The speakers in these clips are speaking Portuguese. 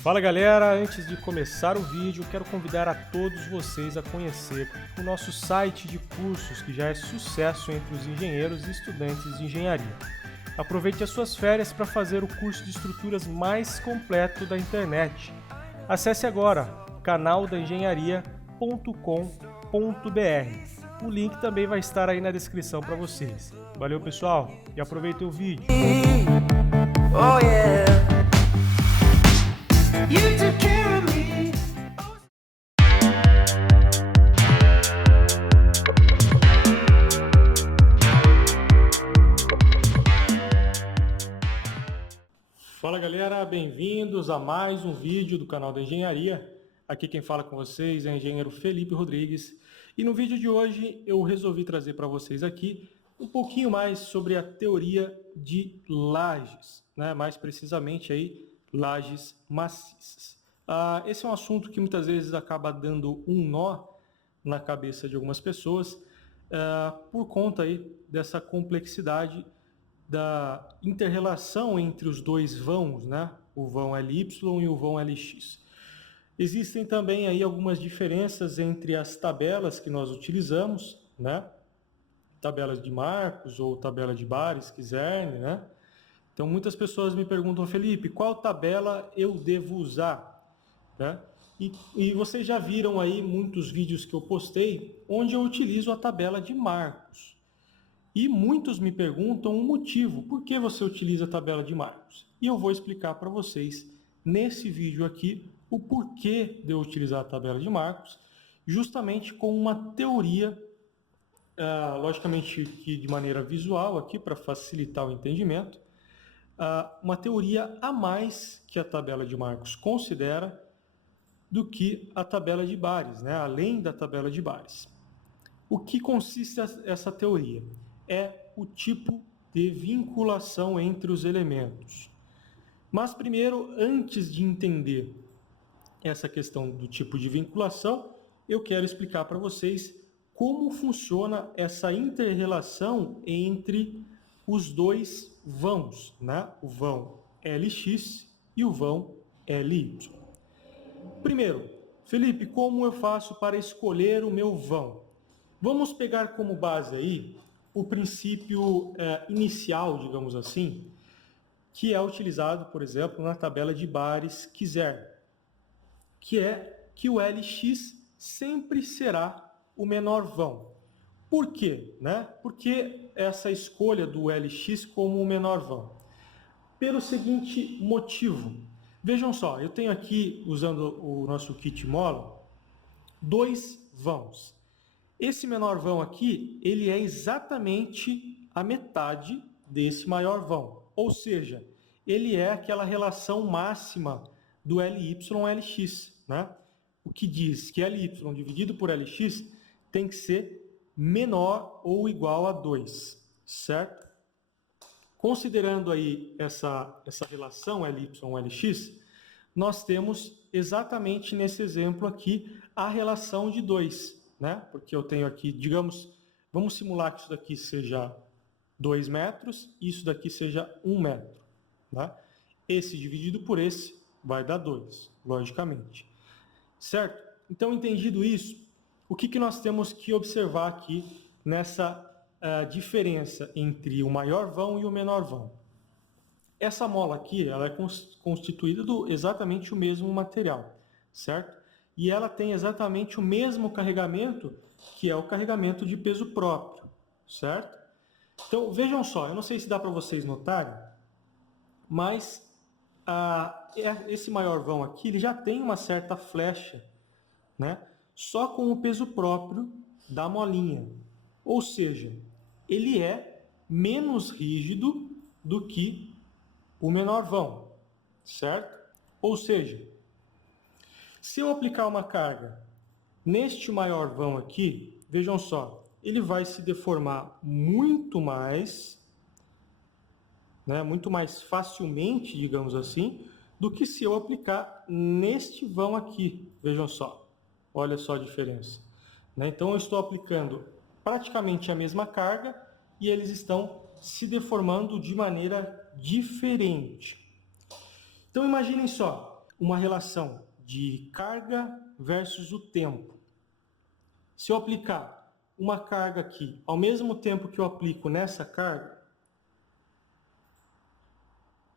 Fala galera, antes de começar o vídeo, quero convidar a todos vocês a conhecer o nosso site de cursos que já é sucesso entre os engenheiros e estudantes de engenharia. Aproveite as suas férias para fazer o curso de estruturas mais completo da internet. Acesse agora canaldaengenharia.com.br. O link também vai estar aí na descrição para vocês. Valeu pessoal e aproveitem o vídeo. Oh yeah. You took care of me. Fala galera, bem-vindos a mais um vídeo do canal da Engenharia. Aqui quem fala com vocês é o engenheiro Felipe Rodrigues. E no vídeo de hoje eu resolvi trazer para vocês aqui um pouquinho mais sobre a teoria de lajes, né? Mais precisamente aí lajes maciças. Esse é um assunto que muitas vezes acaba dando um nó na cabeça de algumas pessoas por conta aí dessa complexidade da inter-relação entre os dois vãos, né? O vão LY e o vão LX. Existem também aí algumas diferenças entre as tabelas que nós utilizamos, né? Tabelas de Marcos ou tabela de Bares, se quiserem, né? Então muitas pessoas me perguntam, Felipe, qual tabela eu devo usar? Né? E vocês já viram aí muitos vídeos que eu postei onde eu utilizo a tabela de Marcos. E muitos me perguntam o motivo, por que você utiliza a tabela de Marcos? E eu vou explicar para vocês nesse vídeo aqui o porquê de eu utilizar a tabela de Marcos, justamente com uma teoria, logicamente que de maneira visual aqui para facilitar o entendimento, uma teoria a mais que a tabela de Marcos considera do que a tabela de Bares, né? Além da tabela de Bares. O que consiste essa teoria? É o tipo de vinculação entre os elementos. Mas primeiro, antes de entender essa questão do tipo de vinculação, eu quero explicar para vocês como funciona essa inter-relação entre os dois vãos, né? O vão LX e o vão LY. Primeiro, Felipe, como eu faço para escolher o meu vão? Vamos pegar como base aí o princípio inicial, digamos assim, que é utilizado, por exemplo, na tabela de Bares quiser, que é que o LX sempre será o menor vão. Por quê? Né? Por que essa escolha do LX como o menor vão? Pelo seguinte motivo. Vejam só, eu tenho aqui, usando o nosso kit mola, dois vãos. Esse menor vão aqui, ele é exatamente a metade desse maior vão. Ou seja, ele é aquela relação máxima do LY-LX, né? O que diz que LY dividido por LX tem que ser menor ou igual a 2, certo? Considerando aí essa relação LY-LX, nós temos exatamente nesse exemplo aqui a relação de 2, né? Porque eu tenho aqui, digamos, vamos simular que isso daqui seja 2 metros e isso daqui seja 1 metro. Né? Esse dividido por esse vai dar 2, logicamente. Certo? Então, entendido isso, o que nós temos que observar aqui nessa diferença entre o maior vão e o menor vão? Essa mola aqui, ela é constituída do exatamente o mesmo material, certo? E ela tem exatamente o mesmo carregamento, que é o carregamento de peso próprio, certo? Então, vejam só, eu não sei se dá para vocês notarem, mas esse maior vão aqui, ele já tem uma certa flecha, né? Só com o peso próprio da molinha. Ou seja, ele é menos rígido do que o menor vão, certo? Ou seja, se eu aplicar uma carga neste maior vão aqui, vejam só, ele vai se deformar muito mais, né, muito mais facilmente, digamos assim, do que se eu aplicar neste vão aqui, vejam só, olha só a diferença. Né? Então eu estou aplicando praticamente a mesma carga e eles estão se deformando de maneira diferente. Então imaginem só, uma relação de carga versus o tempo. Se eu aplicar uma carga aqui, ao mesmo tempo que eu aplico nessa carga,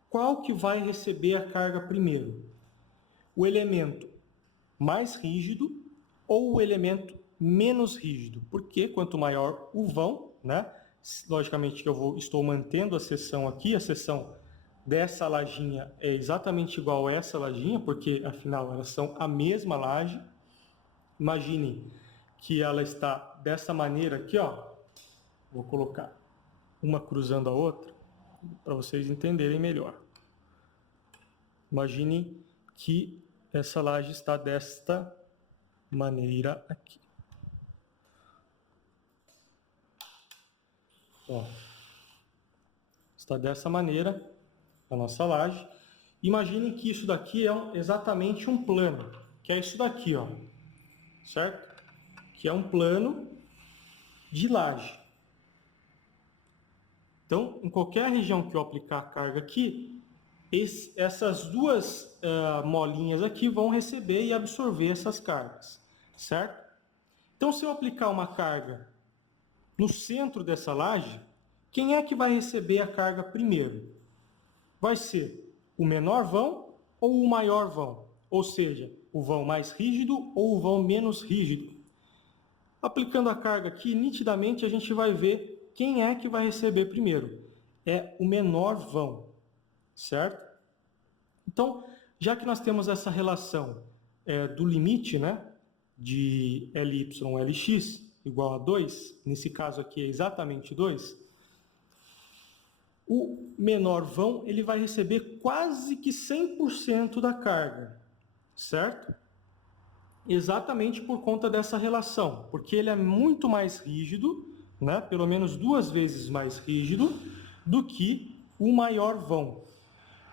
qual que vai receber a carga primeiro? O elemento mais rígido ou o elemento menos rígido? Porque quanto maior o vão, né? Logicamente que estou mantendo a seção aqui, a seção dessa lajinha é exatamente igual a essa lajinha, porque afinal elas são a mesma laje. Imaginem que ela está dessa maneira aqui, ó. Vou colocar uma cruzando a outra para vocês entenderem melhor. Imaginem que essa laje está desta maneira aqui. Ó, está dessa maneira a nossa laje. Imaginem que isso daqui é exatamente um plano, que é isso daqui, ó, certo? Que é um plano de laje. Então, em qualquer região que eu aplicar a carga aqui, essas duas molinhas aqui vão receber e absorver essas cargas, certo? Então, se eu aplicar uma carga no centro dessa laje, quem é que vai receber a carga primeiro? Vai ser o menor vão ou o maior vão? Ou seja, o vão mais rígido ou o vão menos rígido? Aplicando a carga aqui, nitidamente a gente vai ver quem é que vai receber primeiro. É o menor vão, certo? Então, já que nós temos essa relação do limite, né, de Ly, Lx igual a 2, nesse caso aqui é exatamente 2, o menor vão ele vai receber quase que 100% da carga, certo? Exatamente por conta dessa relação, porque ele é muito mais rígido, né, pelo menos 2 vezes mais rígido do que o maior vão.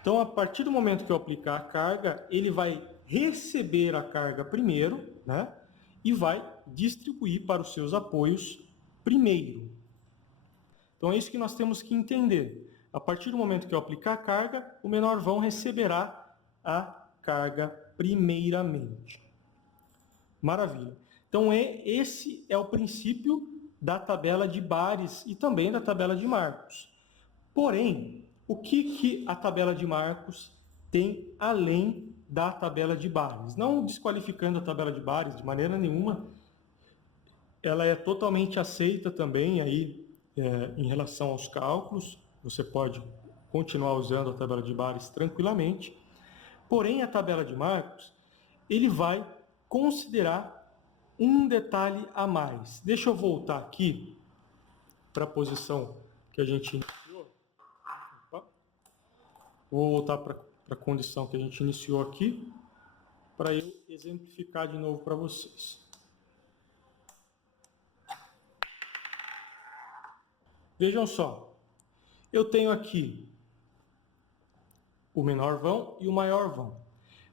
Então, a partir do momento que eu aplicar a carga, ele vai receber a carga primeiro, né, e vai distribuir para os seus apoios primeiro. Então, é isso que nós temos que entender. A partir do momento que eu aplicar a carga, o menor vão receberá a carga primeiramente. Maravilha. Então, esse é o princípio da tabela de Bares e também da tabela de Marcos. Porém, o que a tabela de Marcos tem além da tabela de Bares? Não desqualificando a tabela de Bares de maneira nenhuma, ela é totalmente aceita também aí, em relação aos cálculos. Você pode continuar usando a tabela de Bares tranquilamente. Porém, a tabela de Marcos, ele vai considerar um detalhe a mais. Deixa eu voltar aqui para a posição que a gente iniciou. Vou voltar para a condição que a gente iniciou aqui, para eu exemplificar de novo para vocês. Vejam só, eu tenho aqui o menor vão e o maior vão.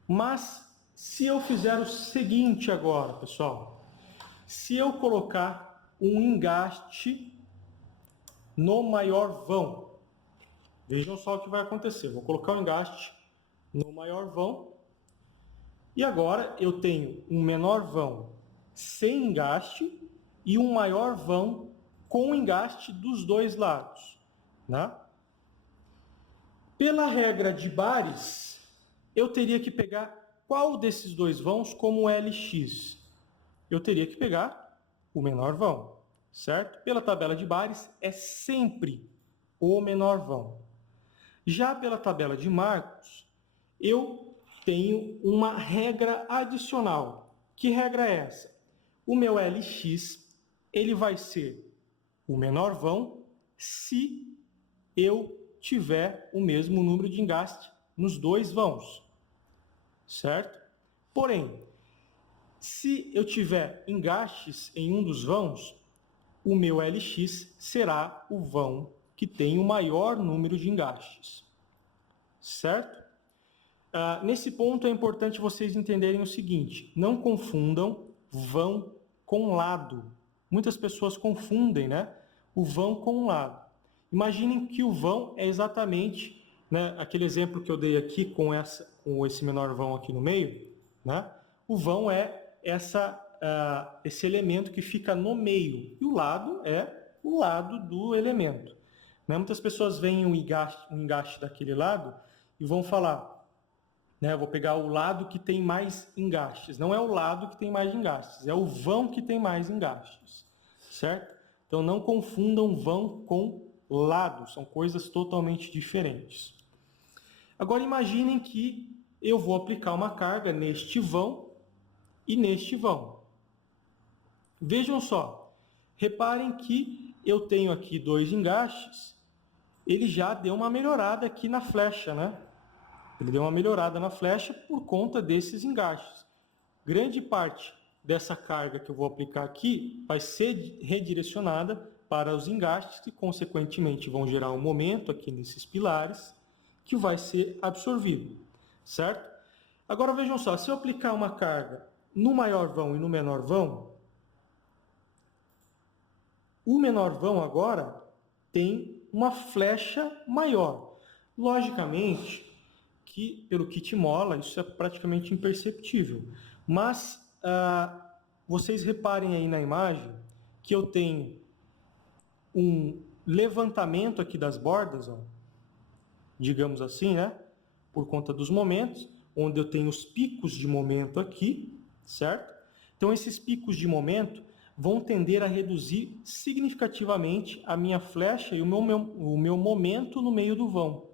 Mas se eu fizer o seguinte agora, pessoal, se eu colocar um engaste no maior vão, vejam só o que vai acontecer. Vou colocar o engaste no maior vão e agora eu tenho um menor vão sem engaste e um maior vão com engaste dos dois lados, né? Pela regra de Bares, eu teria que pegar qual desses dois vãos como Lx? Eu teria que pegar o menor vão, certo? Pela tabela de Bares, é sempre o menor vão. Já pela tabela de Marcos, eu tenho uma regra adicional. Que regra é essa? O meu Lx, ele vai ser o menor vão se eu tiver o mesmo número de engaste nos dois vãos, certo? Porém, se eu tiver engastes em um dos vãos, o meu Lx será o vão que tem o maior número de engastes, certo? Nesse ponto é importante vocês entenderem o seguinte, não confundam vão com lado. Muitas pessoas confundem, né, o vão com o lado. Imaginem que o vão é exatamente, né, aquele exemplo que eu dei aqui com com esse menor vão aqui no meio, né? O vão é esse elemento que fica no meio, e o lado é o lado do elemento. Né? Muitas pessoas veem um engaste daquele lado e vão falar, né? Eu vou pegar o lado que tem mais engastes. Não é o lado que tem mais engastes, é o vão que tem mais engastes, certo? Então não confundam vão com lado, são coisas totalmente diferentes. Agora imaginem que eu vou aplicar uma carga neste vão e neste vão. Vejam só, reparem que eu tenho aqui dois engastes, ele já deu uma melhorada aqui na flecha, né? Ele deu uma melhorada na flecha por conta desses engastes. Grande parte dessa carga que eu vou aplicar aqui vai ser redirecionada para os engastes que, consequentemente, vão gerar um momento aqui nesses pilares que vai ser absorvido, certo? Agora vejam só, se eu aplicar uma carga no maior vão e no menor vão, o menor vão agora tem uma flecha maior. Logicamente que, pelo kit mola, isso é praticamente imperceptível. Mas vocês reparem aí na imagem que eu tenho um levantamento aqui das bordas, ó, digamos assim, né? Por conta dos momentos, onde eu tenho os picos de momento aqui, certo? Então, esses picos de momento vão tender a reduzir significativamente a minha flecha e o meu momento no meio do vão,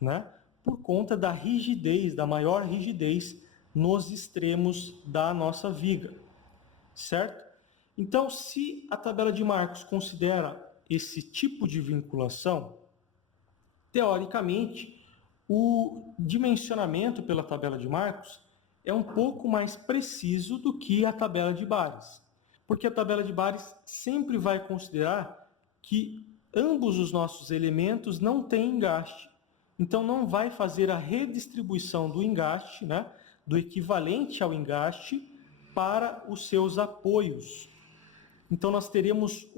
né? Por conta da rigidez, da maior rigidez nos extremos da nossa viga, certo? Então, se a tabela de Marcos considera esse tipo de vinculação, teoricamente, o dimensionamento pela tabela de Marcos é um pouco mais preciso do que a tabela de Bares, porque a tabela de Bares sempre vai considerar que ambos os nossos elementos não têm engaste. Então, não vai fazer a redistribuição do engaste, né, do equivalente ao engaste, para os seus apoios. Então, nós teremos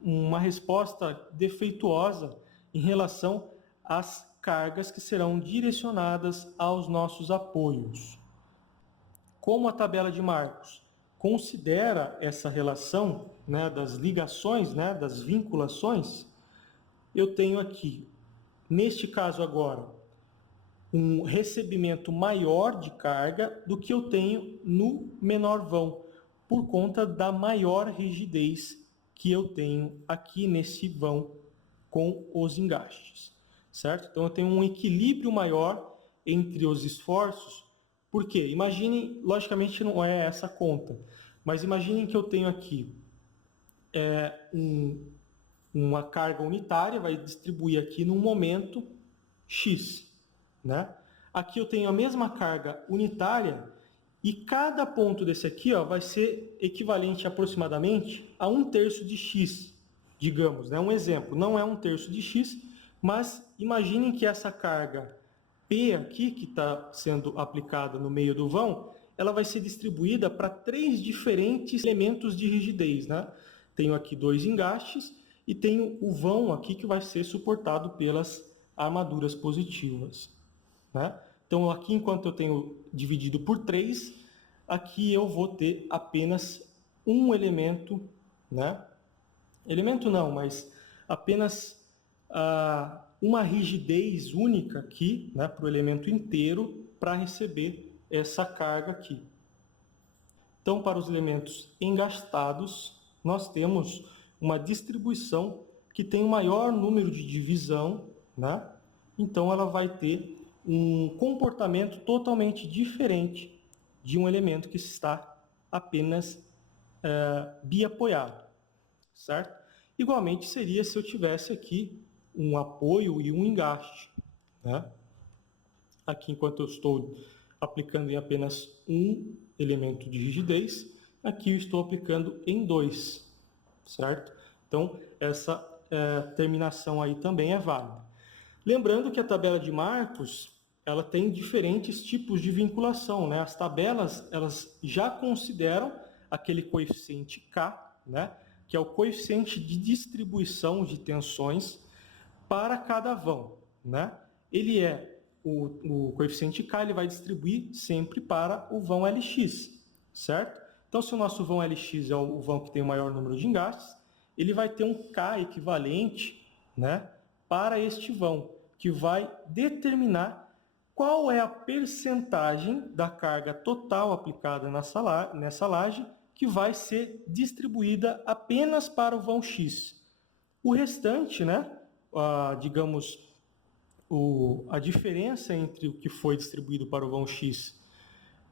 uma resposta defeituosa em relação às cargas que serão direcionadas aos nossos apoios. Como a tabela de Marcos considera essa relação, né, das ligações, né, das vinculações, eu tenho aqui, neste caso agora, um recebimento maior de carga do que eu tenho no menor vão, por conta da maior rigidez que eu tenho aqui nesse vão com os engastes, certo? Então eu tenho um equilíbrio maior entre os esforços. Por quê? Imaginem, logicamente não é essa conta, mas imaginem que eu tenho aqui uma carga unitária, vai distribuir aqui num momento X, né? Aqui eu tenho a mesma carga unitária e cada ponto desse aqui, ó, vai ser equivalente aproximadamente a 1/3 de X, digamos, né? Um exemplo, não é 1/3 de X, mas imaginem que essa carga P aqui, que está sendo aplicada no meio do vão, ela vai ser distribuída para 3 diferentes elementos de rigidez, né? Tenho aqui 2 engastes e tenho o vão aqui que vai ser suportado pelas armaduras positivas, né? Então, aqui, enquanto eu tenho dividido por 3, aqui eu vou ter apenas um elemento, né? Elemento não, mas apenas uma rigidez única aqui, né, para o elemento inteiro, para receber essa carga aqui. Então, para os elementos engastados, nós temos uma distribuição que tem um maior número de divisão, né? Então, ela vai ter um comportamento totalmente diferente de um elemento que está apenas biapoiado, certo? Igualmente seria se eu tivesse aqui um apoio e um engaste, né? Aqui, enquanto eu estou aplicando em apenas um elemento de rigidez, aqui eu estou aplicando em 2, certo? Então, essa terminação aí também é válida. Lembrando que a tabela de Marcos, ela tem diferentes tipos de vinculação, né? As tabelas, elas já consideram aquele coeficiente K, né? Que é o coeficiente de distribuição de tensões para cada vão, né? Ele é o coeficiente K ele vai distribuir sempre para o vão Lx, certo? Então, se o nosso vão Lx é o vão que tem o maior número de engastes, ele vai ter um K equivalente, né, para este vão, que vai determinar qual é a percentagem da carga total aplicada nessa laje que vai ser distribuída apenas para o vão X. O restante, né, digamos, a diferença entre o que foi distribuído para o vão X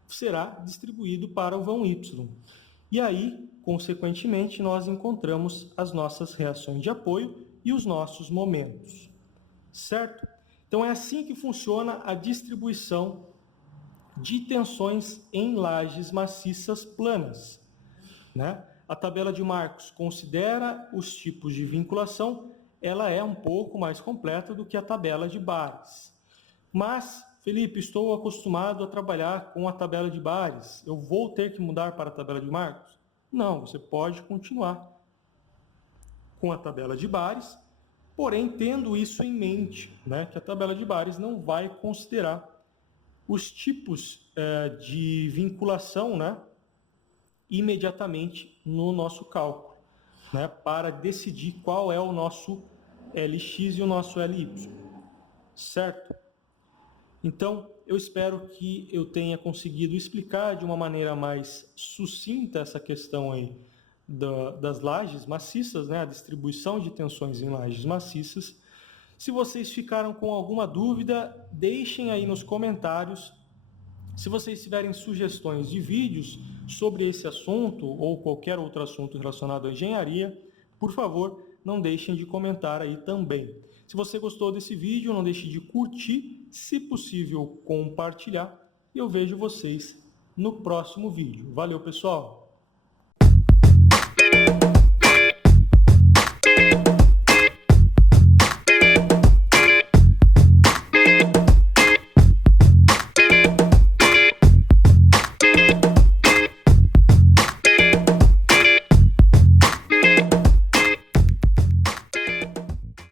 será distribuído para o vão Y. E aí, consequentemente, nós encontramos as nossas reações de apoio e os nossos momentos. Certo? Então é assim que funciona a distribuição de tensões em lajes maciças planas, né? A tabela de Marcos considera os tipos de vinculação, ela é um pouco mais completa do que a tabela de Bares. Mas, Felipe, estou acostumado a trabalhar com a tabela de Bares, eu vou ter que mudar para a tabela de Marcos? Não, você pode continuar com a tabela de Bares, porém tendo isso em mente, né, que a tabela de Bares não vai considerar os tipos de vinculação, né, imediatamente no nosso cálculo, né, para decidir qual é o nosso Lx e o nosso Ly, certo? Então, eu espero que eu tenha conseguido explicar de uma maneira mais sucinta essa questão aí das lajes maciças, né, a distribuição de tensões em lajes maciças. Se vocês ficaram com alguma dúvida, deixem aí nos comentários. Se vocês tiverem sugestões de vídeos sobre esse assunto ou qualquer outro assunto relacionado à engenharia, por favor, não deixem de comentar aí também. Se você gostou desse vídeo, não deixe de curtir, se possível compartilhar, e eu vejo vocês no próximo vídeo. Valeu, pessoal!